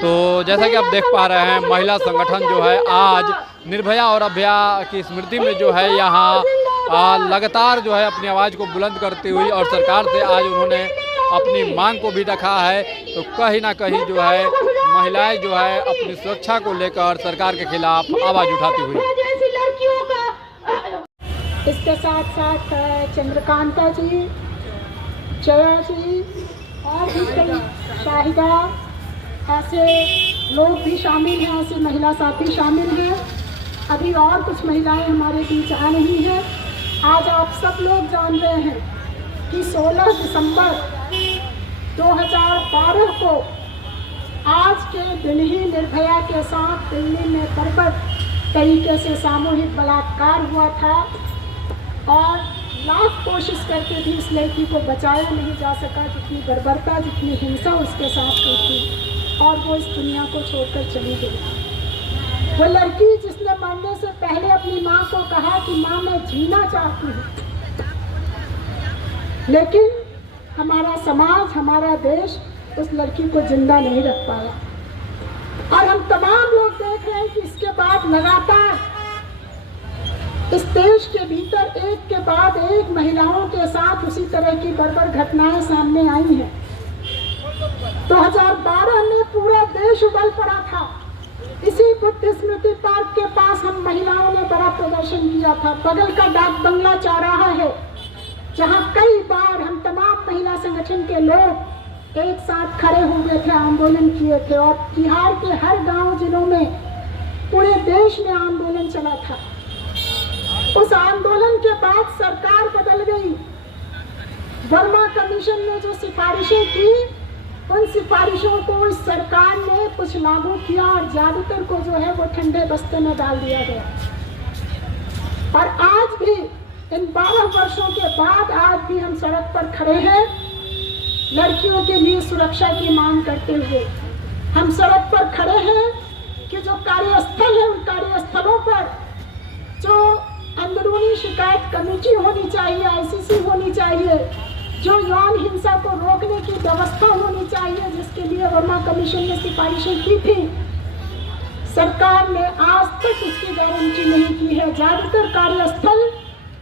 तो जैसा कि आप देख पा रहे हैं, महिला संगठन जो है आज निर्भया और अभया की स्मृति में जो है यहाँ लगातार जो है अपनी आवाज़ को बुलंद करती हुई और सरकार से आज उन्होंने अपनी मांग को भी रखा है। तो कहीं ना कहीं जो है महिलाएं जो है अपनी सुरक्षा को लेकर सरकार के खिलाफ आवाज़ उठाती हुई। इसके साथ साथ चंद्रकांता जी, जया जी और भी कई शाहिदा ऐसे लोग भी शामिल हैं, ऐसे महिला साथी शामिल हैं। अभी और कुछ महिलाएं हमारे बीच आ रही हैं। आज आप सब लोग जान रहे हैं कि 16 दिसंबर 2012 को आज के दिन ही निर्भया के साथ दिल्ली में बर्बर तरीके से सामूहिक बलात्कार हुआ था और लाख कोशिश करके भी इस लड़की को बचाया नहीं जा सका। जितनी बर्बरता, जितनी हिंसा उसके साथ हुई थी और वो इस दुनिया को छोड़कर चली गई। वो लड़की जिसने मरने से पहले अपनी माँ को कहा कि माँ मैं जीना चाहती हूँ, लेकिन हमारा समाज, हमारा देश उस लड़की को जिंदा नहीं रख पाया। और हम तमाम लोग देख रहे हैं कि इसके बाद लगातार इस देश के भीतर एक के बाद एक महिलाओं के साथ उसी तरह की बर्बर घटनाएं सामने आई हैं। 2012 में पूरा देश उबल पड़ा था। इसी बुद्ध स्मृति पार्क के पास हम महिलाओं ने बड़ा प्रदर्शन किया था। बगल का डाक बंगला चौराहा है, जहां कई बार हम तमाम महिला संगठन के लोग एक साथ खड़े हुए थे, आंदोलन किए थे। और बिहार के हर गांव जिलों में, पूरे देश में आंदोलन चला था। उस आंदोलन के बाद सरकार बदल गई। वर्मा कमीशन ने जो सिफारिशें की, उन सिफारिशों को इस सरकार ने कुछ लागू किया और ज्यादातर को जो है वो ठंडे बस्ते में डाल दिया गया। और आज भी इन 12 वर्षों के बाद आज भी हम सड़क पर खड़े हैं लड़कियों के लिए सुरक्षा की मांग करते हुए। हम सड़क पर खड़े हैं कि जो कार्यस्थल है, उन कार्यस्थलों पर जो अंदरूनी शिकायत कमेटी होनी चाहिए, आईसीसी होनी चाहिए, जो यौन हिंसा को रोकने की व्यवस्था होनी चाहिए, जिसके लिए वर्मा कमीशन ने सिफारिशें की थी, सरकार ने आज तक उसकी गारंटी नहीं की है। ज्यादातर कार्यस्थल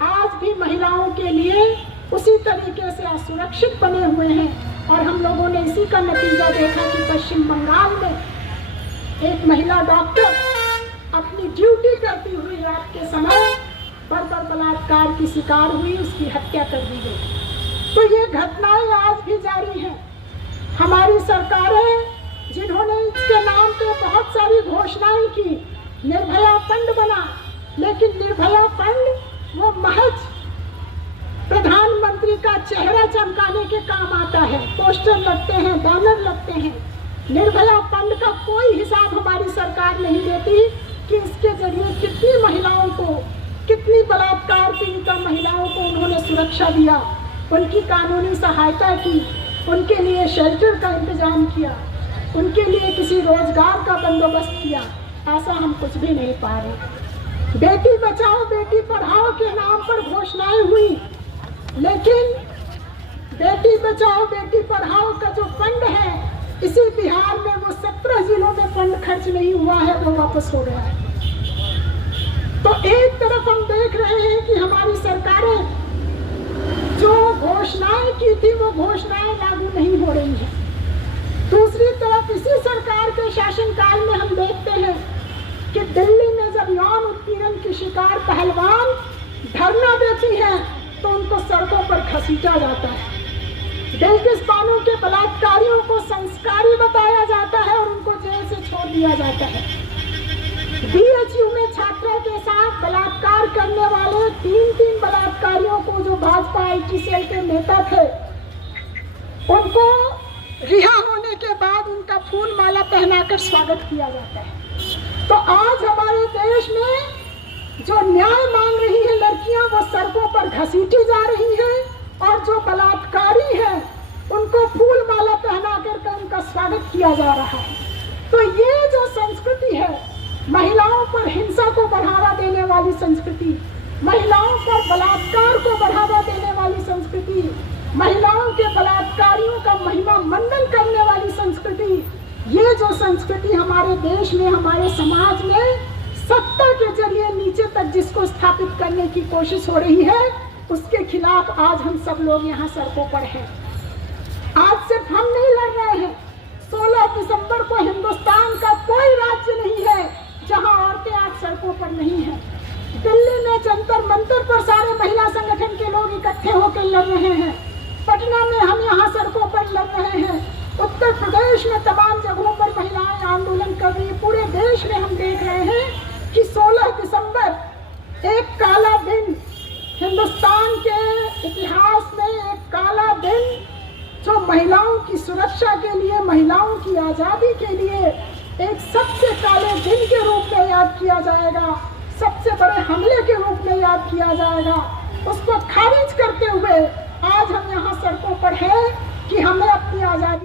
आज भी महिलाओं के लिए उसी तरीके से असुरक्षित बने हुए हैं। और हम लोगों ने इसी का नतीजा देखा कि पश्चिम बंगाल में एक महिला डॉक्टर अपनी ड्यूटी करती हुई रात के समय बर्बर बलात्कार की शिकार हुई, उसकी हत्या कर दी गई। तो ये घटनाएं आज भी जारी हैं। हमारी सरकारें जिन्होंने इसके नाम पे बहुत सारी घोषणाएं की, निर्भया फंड बना, लेकिन निर्भया फंड वो महज प्रधानमंत्री का चेहरा चमकाने के काम आता है। पोस्टर लगते हैं, बैनर लगते हैं। निर्भया फंड का कोई हिसाब हमारी सरकार नहीं देती कि इसके जरिए कितनी महिलाओं को, कितनी बलात्कार पीड़िता महिलाओं को उन्होंने सुरक्षा दिया, उनकी कानूनी सहायता की, उनके लिए शेल्टर का इंतजाम किया, उनके लिए किसी रोजगार का बंदोबस्त किया। ऐसा हम कुछ भी नहीं पा रहे। बेटी बचाओ बेटी पढ़ाओ के नाम पर घोषणाएं हुई, लेकिन बेटी बचाओ बेटी पढ़ाओ का जो फंड है, इसी बिहार में वो 17 जिलों में फंड खर्च नहीं हुआ है, वो वापस हो गया है। तो एक तरफ हम देख रहे हैं कि हमारी सरकारें जो घोषणाएं की थी वो घोषणाएं लागू नहीं हो रही हैं। दूसरी तरफ इसी सरकार के शासनकाल में हम देखते हैं कि दिल्ली में जब यौन उत्पीड़न की शिकार पहलवान धरना देती हैं तो उनको सड़कों पर घसीटा जाता है। रेगिस्तानों के बलात्कारियों को संस्कारी बताया जाता है और उनको जेल से छोड़ दिया जाता है। बीएचयू में छात्रा के साथ बलात्कार करने वाले 3 बलात्कारियों को, जो भाजपा आईटी सेल के नेता थे, उनको रिहा होने के बाद उनका फूल माला पहनाकर स्वागत किया जाता है। तो आज हमारे देश में जो न्याय मांग रही है लड़कियां, वो सड़कों पर घसीटी जा रही हैं और जो बलात्कारी है उनको फूल माला पहना कर उनका स्वागत किया जा रहा है। तो ये जो संस्कृति है, महिलाओं पर हिंसा को बढ़ावा देने वाली संस्कृति, महिलाओं पर बलात्कार को बढ़ावा देने वाली संस्कृति, महिलाओं के बलात्कारियों का महिमा मंडन करने वाली संस्कृति, ये जो संस्कृति हमारे देश में, हमारे समाज में सत्ता के जरिए नीचे तक जिसको स्थापित करने की कोशिश हो रही है, उसके खिलाफ आज हम सब लोग यहाँ सड़कों पर हैं। आज सिर्फ हम नहीं लड़ रहे हैं। 16 दिसंबर को हिंदुस्तान का कोई राज्य नहीं है जहाँ औरतें आज सड़कों पर नहीं हैं। दिल्ली में जंतर मंतर पर सारे महिला संगठन के लोग इकट्ठे होकर लड़ रहे हैं। पटना में हम यहाँ सड़कों पर लड़ रहे हैं। उत्तर प्रदेश में तमाम जगहों पर महिलाएं आंदोलन कर रही हैं। पूरे देश में हम देख रहे हैं कि 16 दिसंबर एक काला दिन, हिंदुस्तान के इतिहास में एक काला दिन, जो महिलाओं की सुरक्षा के लिए, महिलाओं की आज़ादी के लिए एक सबसे काले दिन के रूप में याद किया जाएगा, सबसे बड़े हमले के रूप में याद किया जाएगा। उसको खारिज करते हुए आज हम यहाँ सड़कों पर हैं कि हमें अपनी आज़ादी